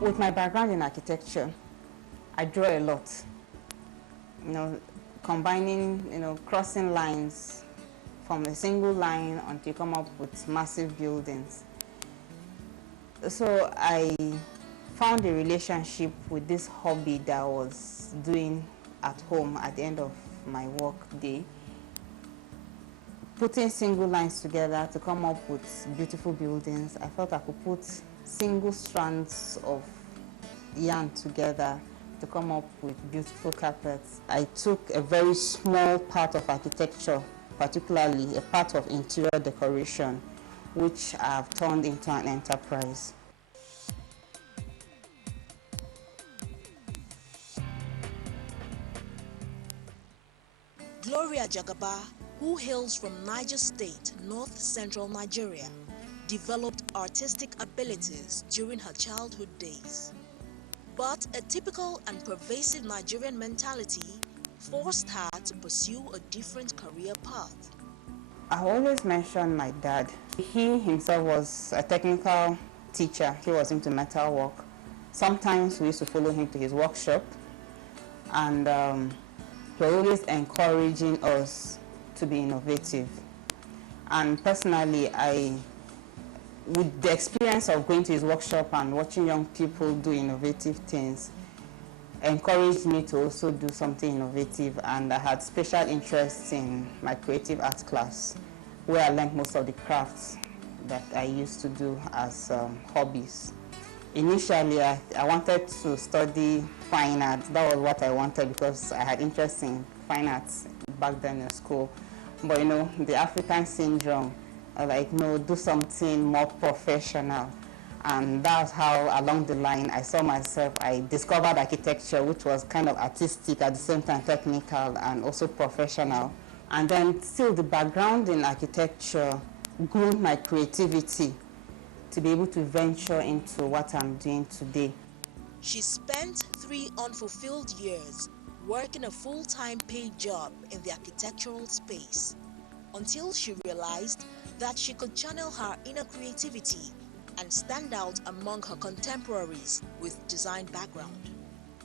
With my background in architecture, I draw a lot. Combining, crossing lines from a single line until you come up with massive buildings. So I found a relationship with this hobby that I was doing at home at the end of my work day. Putting single lines together to come up with beautiful buildings, I felt I could put single strands of yarn together to come up with beautiful carpets. I took a very small part of architecture, particularly a part of interior decoration, which I have turned into an enterprise. Gloria Jagaba, who hails from Niger State, north-central Nigeria, developed artistic abilities during her childhood days. But a typical and pervasive Nigerian mentality forced her to pursue a different career path. I always mention my dad. He himself was a technical teacher. He was into metal work. Sometimes we used to follow him to his workshop, and he was always encouraging us to be innovative. And personally, with the experience of going to his workshop and watching young people do innovative things, encouraged me to also do something innovative, and I had special interests in my creative arts class, where I learned most of the crafts that I used to do as hobbies. Initially, I wanted to study fine arts. That was what I wanted because I had interest in fine arts back then in school. But the African syndrome, no, do something more professional. And that's how, along the line, I saw myself, I discovered architecture, which was kind of artistic, at the same time technical and also professional. And then still the background in architecture grew my creativity to be able to venture into what I'm doing today. She spent 3 unfulfilled years working a full-time paid job in the architectural space until she realized that she could channel her inner creativity and stand out among her contemporaries with design background.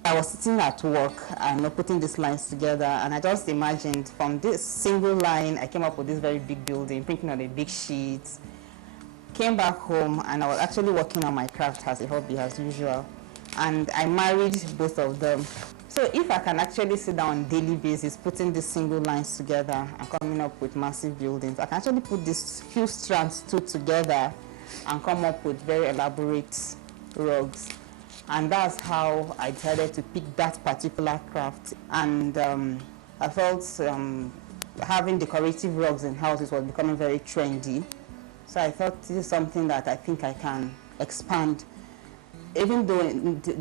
I was sitting at work and putting these lines together, and I just imagined from this single line, I came up with this very big building, printing on a big sheet. Came back home, and I was actually working on my craft as a hobby as usual, and I married both of them. So if I can actually sit down on a daily basis, putting these single lines together and coming up with massive buildings, I can actually put these few strands together and come up with very elaborate rugs. And that's how I decided to pick that particular craft. And I felt having decorative rugs in houses was becoming very trendy. So I thought this is something that I think I can expand. Even though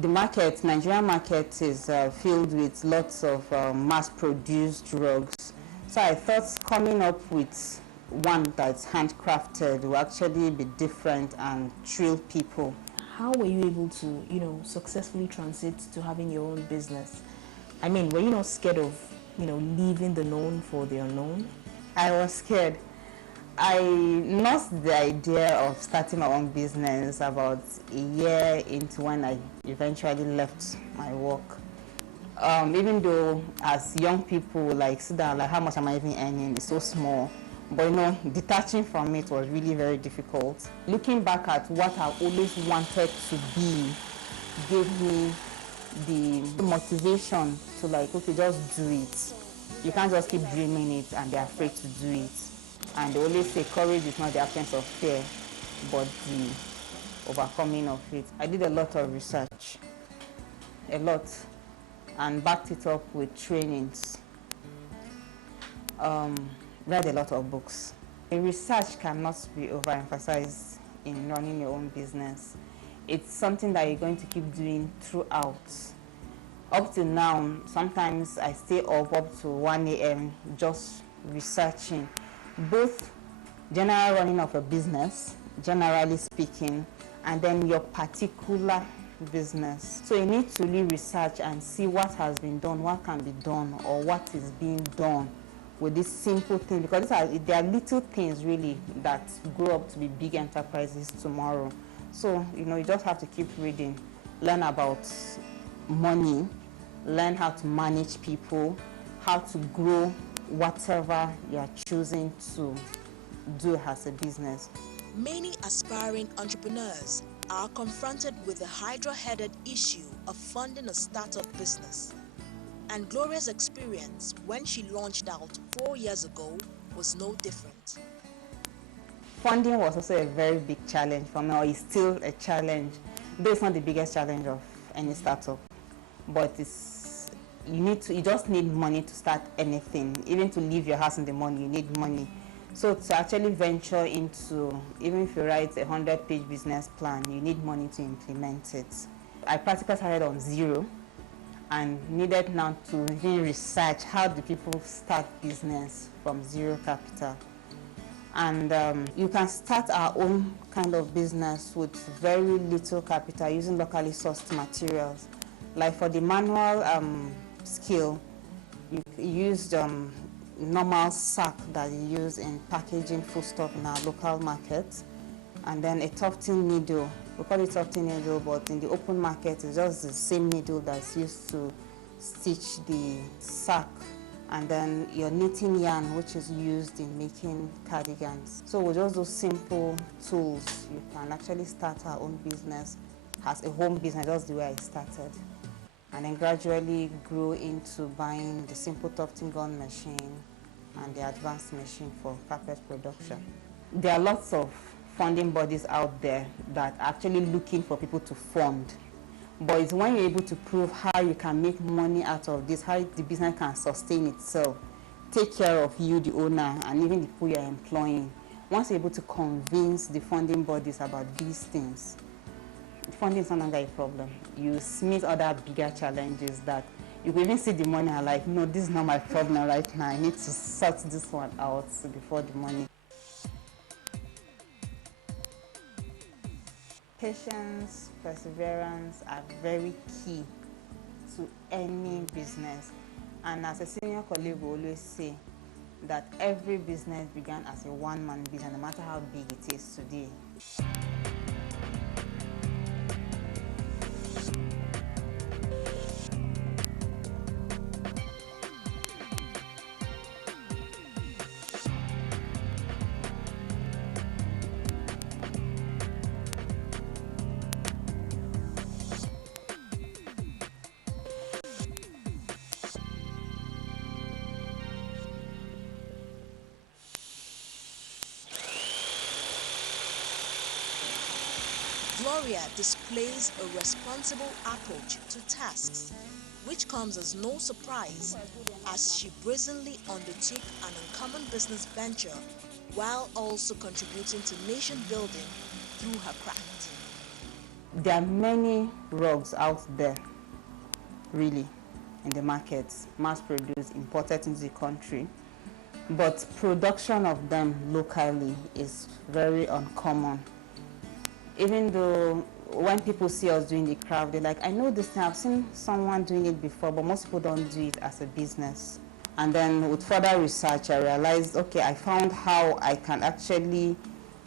the market, Nigerian market, is filled with lots of mass-produced rugs. So I thought coming up with one that's handcrafted will actually be different and thrill people. How were you able to, successfully transit to having your own business? I mean, were you not scared of, leaving the known for the unknown? I was scared. I lost the idea of starting my own business about a year into when I eventually left my work. Even though as young people, sit down, how much am I even earning? It's so small. But detaching from it was really very difficult. Looking back at what I always wanted to be gave me the motivation to okay, just do it. You can't just keep dreaming it and be afraid to do it. And they always say courage is not the absence of fear, but the overcoming of it. I did a lot of research, a lot, and backed it up with trainings. Read a lot of books. Research cannot be overemphasized in running your own business. It's something that you're going to keep doing throughout. Up to now, sometimes I stay up to 1 a.m. just researching, both general running of a business, generally speaking, and then your particular business. So you need to really research and see what has been done, what can be done, or what is being done with this simple thing, because there are little things really that grow up to be big enterprises tomorrow. So you just have to keep reading learn about money, learn how to manage people, how to grow whatever you are choosing to do as a business. Many aspiring entrepreneurs are confronted with the hydra-headed issue of funding a startup business. And Gloria's experience when she launched out 4 years ago was no different. Funding was also a very big challenge for me, or is still a challenge. Though it's not the biggest challenge of any startup, but you just need money to start anything. Even to leave your house in the morning, you need money. So to actually venture into, even if you write a 100-page business plan, you need money to implement it. I practically started on zero and needed now to even research how do people start business from zero capital. And you can start our own kind of business with very little capital using locally sourced materials. Like for the manual skill, you used normal sack that you use in packaging foodstuff in our local market, and then a tufting needle. We call it tufting needle, but in the open market it's just the same needle that's used to stitch the sack, and then your knitting yarn, which is used in making cardigans. So with just those simple tools, you can actually start our own business as a home business, just the way I started. And then gradually grew into buying the simple tufting gun machine and the advanced machine for carpet production. There are lots of funding bodies out there that are actually looking for people to fund. But it's when you're able to prove how you can make money out of this, how the business can sustain itself, take care of you, the owner, and even the people you're employing. Once you're able to convince the funding bodies about these things, funding is no longer a problem. You meet other bigger challenges that you can even see the money and like, no, this is not my problem right now. I need to sort this one out before the money. Patience, perseverance are very key to any business. And as a senior colleague will always say that every business began as a one-man business, no matter how big it is today. Gloria displays a responsible approach to tasks, which comes as no surprise as she brazenly undertook an uncommon business venture while also contributing to nation building through her craft. There are many rugs out there, really, in the market, mass-produced, imported into the country. But production of them locally is very uncommon. Even though when people see us doing the craft, they're like, I know this thing, I've seen someone doing it before, but most people don't do it as a business. And then with further research, I realized, okay, I found how I can actually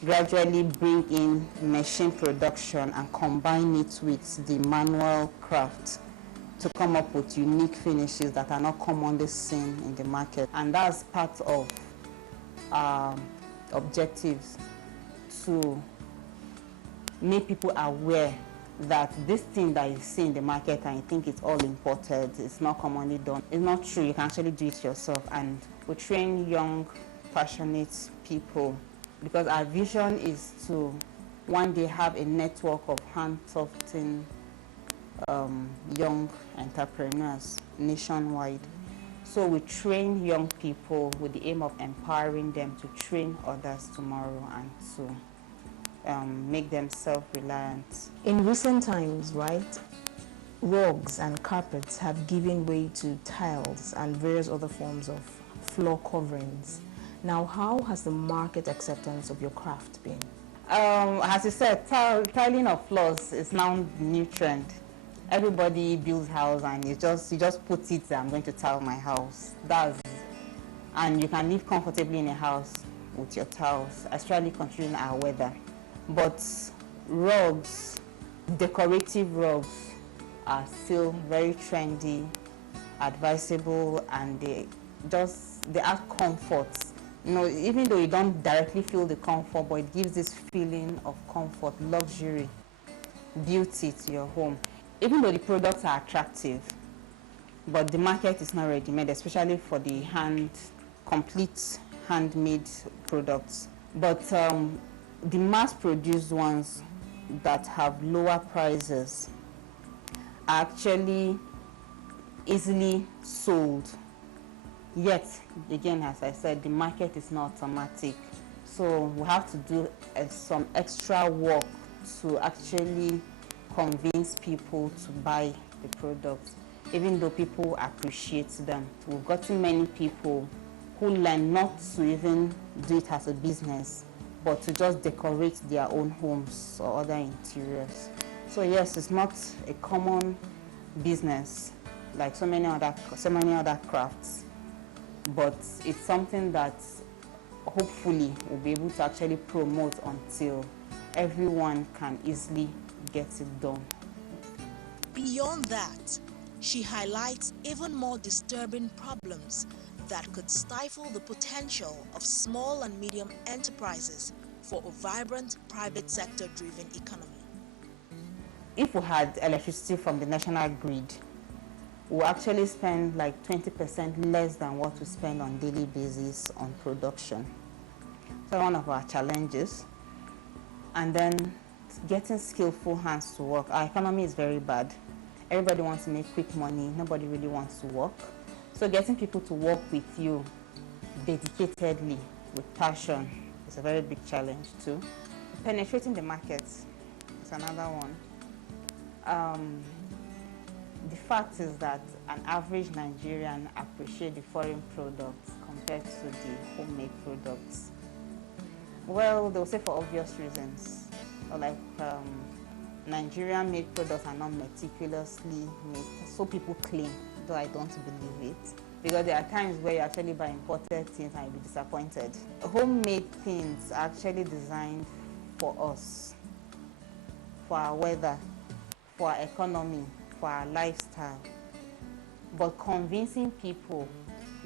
gradually bring in machine production and combine it with the manual craft to come up with unique finishes that are not commonly seen in the market. And that's part of our objectives, to make people aware that this thing that you see in the market and you think it's all imported, it's not commonly done. It's not true. You can actually do it yourself. And we train young, passionate people because our vision is to one day have a network of hand tufting young entrepreneurs nationwide. So we train young people with the aim of empowering them to train others tomorrow and to make them self-reliant. In recent times, right, rugs and carpets have given way to tiles and various other forms of floor coverings. Now, how has the market acceptance of your craft been? As you said, tiling of floors is now the new trend. Everybody builds house and you just put it, I'm going to tile my house. And you can live comfortably in a house with your tiles, especially considering our weather. But rugs, decorative rugs are still very trendy, advisable, and they add comfort. Even though you don't directly feel the comfort, but it gives this feeling of comfort, luxury, beauty to your home. Even though the products are attractive, but the market is not ready-made, especially for the complete handmade products. But the mass-produced ones that have lower prices are actually easily sold. Yet, again, as I said, the market is not automatic. So we have to do some extra work to actually convince people to buy the products, even though people appreciate them. We've gotten many people who learn not to even do it as a business, but to just decorate their own homes or other interiors. So yes, it's not a common business like so many other crafts, but it's something that hopefully we'll be able to actually promote until everyone can easily get it done. Beyond that, she highlights even more disturbing problems that could stifle the potential of small and medium enterprises for a vibrant private sector-driven economy. If we had electricity from the national grid, we'll actually spend like 20% less than what we spend on a daily basis on production. So one of our challenges. And then getting skillful hands to work. Our economy is very bad. Everybody wants to make quick money. Nobody really wants to work. So getting people to work with you dedicatedly, with passion, is a very big challenge too. Penetrating the market is another one. The fact is that an average Nigerian appreciates the foreign products compared to the homemade products. Well, they'll say for obvious reasons. Like Nigerian made products are not meticulously made, so people claim, though I don't believe it. Because there are times where you actually buy imported things and you'll be disappointed. Homemade things are actually designed for us, for our weather, for our economy, for our lifestyle. But convincing people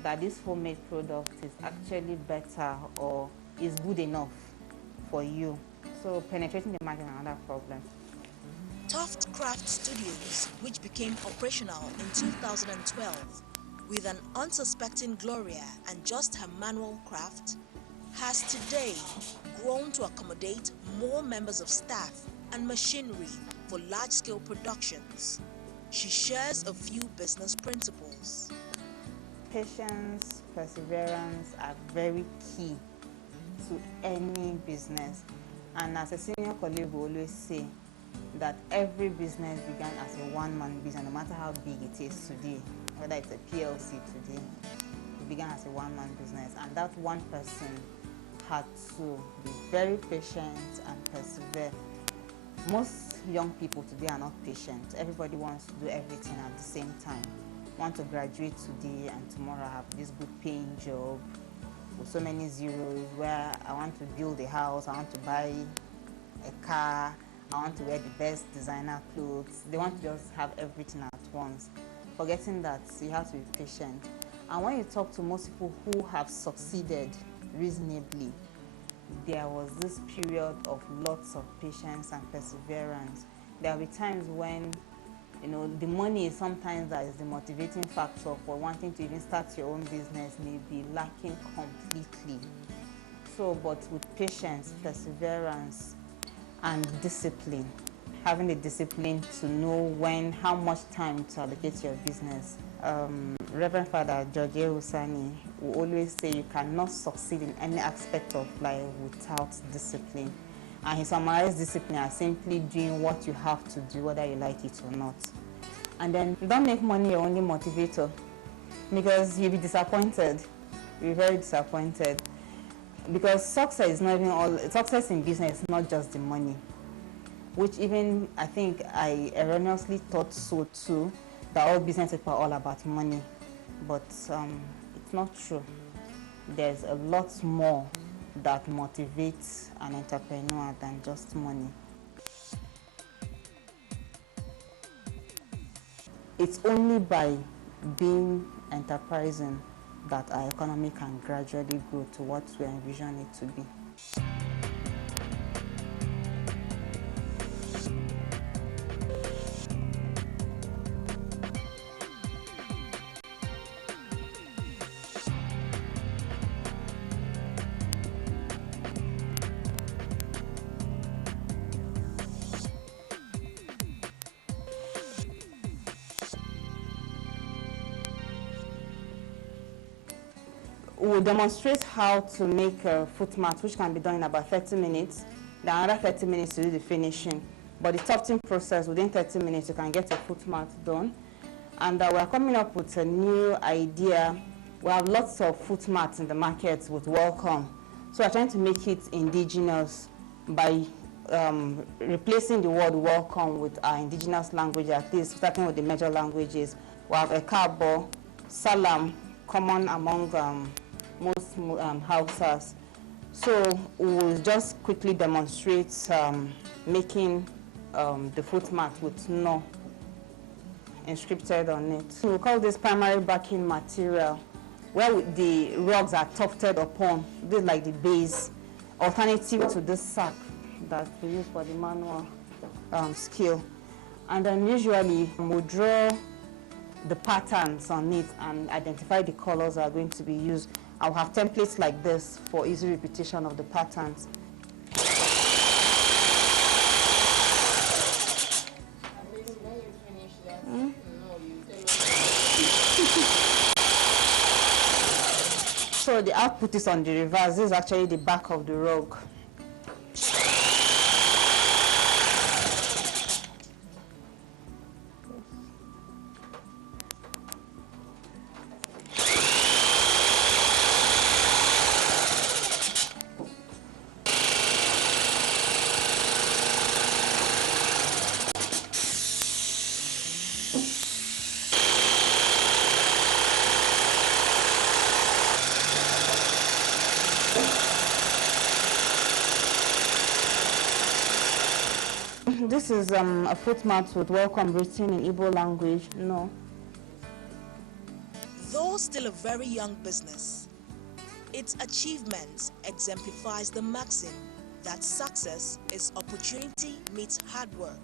that this homemade product is actually better or is good enough for you. So penetrating the market is another problem. Tuft Craft Studios, which became operational in 2012 with an unsuspecting Gloria and just her manual craft, has today grown to accommodate more members of staff and machinery for large-scale productions. She shares a few business principles. Patience, perseverance are very key to any business. And as a senior colleague will always say that every business began as a one-man business, no matter how big it is today, whether it's a PLC today, it began as a one-man business. And that one person had to be very patient and persevere. Most young people today are not patient. Everybody wants to do everything at the same time. Want to graduate today and tomorrow have this good paying job with so many zeros, where I want to build a house, I want to buy a car, I want to wear the best designer clothes. They want to just have everything at once, forgetting that you have to be patient. And when you talk to most people who have succeeded reasonably, there was this period of lots of patience and perseverance. There will be times when the money is sometimes that is the motivating factor for wanting to even start your own business may be lacking completely. So, but with patience, perseverance, and discipline, having the discipline to know how much time to allocate to your business. Reverend Father George Usani will always say you cannot succeed in any aspect of life without discipline. And he summarized discipline as simply doing what you have to do, whether you like it or not. And then you don't make money your only motivator, because you'll be disappointed. You'll be very disappointed. Because success is not even success in business is not just the money, which even I think I erroneously thought so too, that all business people are all about money. But it's not true. There's a lot more that motivates an entrepreneur than just money. it's only by being enterprising that our economy can gradually grow to what we envision it to be. We'll demonstrate how to make a foot mat, which can be done in about 30 minutes. Then another 30 minutes to do the finishing. But the tufting process, within 30 minutes, you can get a foot mat done. And we're coming up with a new idea. We have lots of foot mats in the market with welcome. So we're trying to make it indigenous by replacing the word welcome with our indigenous language, at least starting with the major languages. We have a kabo, salam, common among most Hausas. So we'll just quickly demonstrate making the foot mat with no inscripted on it. So we call this primary backing material, where the rugs are tufted upon. This is like the base, alternative to this sack that we use for the manual skill. And then usually we'll draw the patterns on it and identify the colors that are going to be used. I'll have templates like this for easy repetition of the patterns. So the output is on the reverse. This is actually the back of the rug. This is a foot mat with welcome written in Igbo language. No. Though still a very young business, its achievements exemplifies the maxim that success is opportunity meets hard work.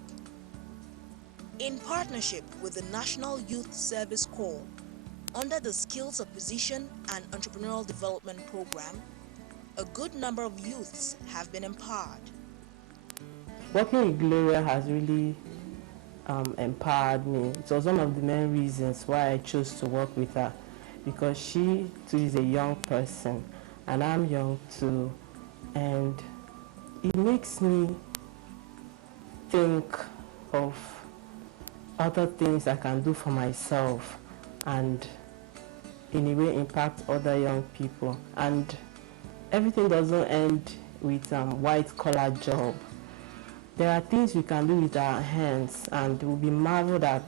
In partnership with the National Youth Service Corps, under the Skills Acquisition and Entrepreneurial Development Program, a good number of youths have been empowered. Working with Gloria has really empowered me. It was one of the main reasons why I chose to work with her, because she too is a young person and I'm young too, and it makes me think of other things I can do for myself and in a way impact other young people. And everything doesn't end with white collar job. There are things we can do with our hands, and we'll be marveled at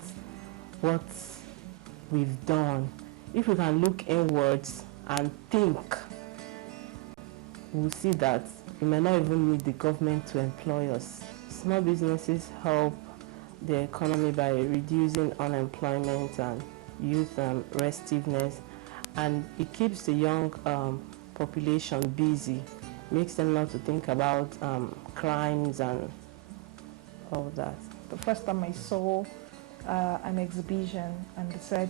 what we've done. If we can look inwards and think, we'll see that we may not even need the government to employ us. Small businesses help the economy by reducing unemployment and youth restiveness, and it keeps the young population busy, makes them not to think about crimes and all that. The first time I saw an exhibition and they said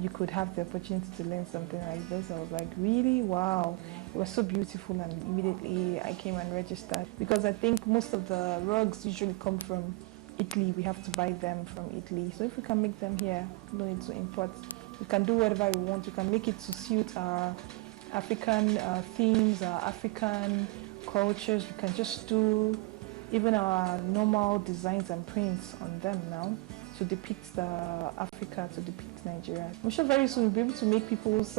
you could have the opportunity to learn something like this, I was like, really? Wow. It was so beautiful, and immediately I came and registered, because I think most of the rugs usually come from Italy. We have to buy them from Italy. So if we can make them here, no need to import. We can do whatever we want. We can make it to suit our African themes, our African cultures. We can just do even our normal designs and prints on them now to depict the Africa, to depict Nigeria. I'm sure very soon we'll be able to make people's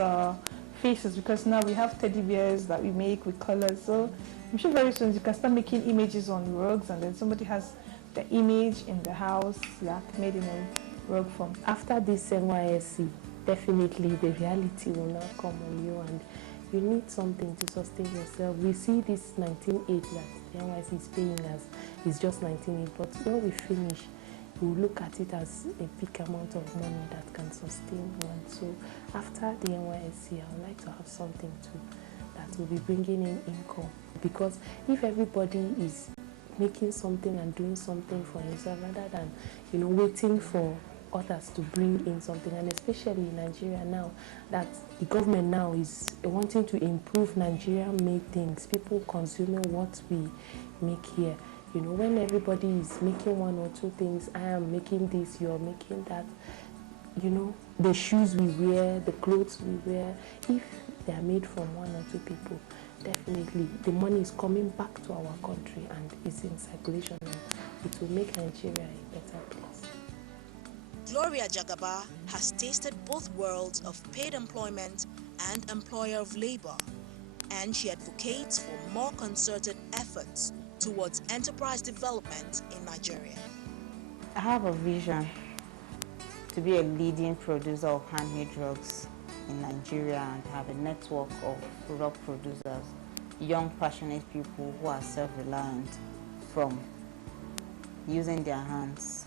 faces, because now we have teddy bears that we make with colors. So I'm sure very soon you can start making images on rugs, and then somebody has the image in the house, like made in a rug form. After this NYSC, definitely the reality will now come on you, and you need something to sustain yourself. We see this 19.8 that the NYSC is paying us is just 19.8, but when we finish, we look at it as a big amount of money that can sustain one. So after the NYSC, I would like to have something that will be bringing in income, because if everybody is making something and doing something for himself rather than, you know, waiting for others to bring in something, and especially in Nigeria now, that the government now is wanting to improve Nigerian-made things, people consuming what we make here. You know, when everybody is making one or two things, I am making this, you're making that, you know, the shoes we wear, the clothes we wear, if they are made from one or two people, definitely the money is coming back to our country and is in circulation, and it will make Nigeria a better place. Gloria Jagaba has tasted both worlds of paid employment and employer of labor, and she advocates for more concerted efforts towards enterprise development in Nigeria. I have a vision to be a leading producer of handmade rugs in Nigeria and have a network of rug producers, young passionate people who are self-reliant from using their hands.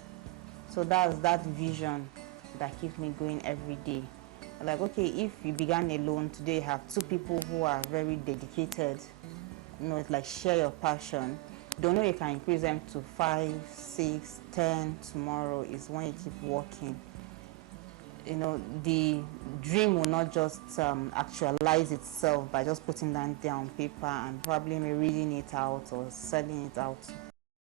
So that's that vision that keeps me going every day. Like, okay, if you began alone, today you have two people who are very dedicated. You know, it's like share your passion. Don't know you can increase them to 5, 6, 10 tomorrow is when you keep working. You know, the dream will not just actualize itself by just putting that down on paper and probably reading it out or selling it out.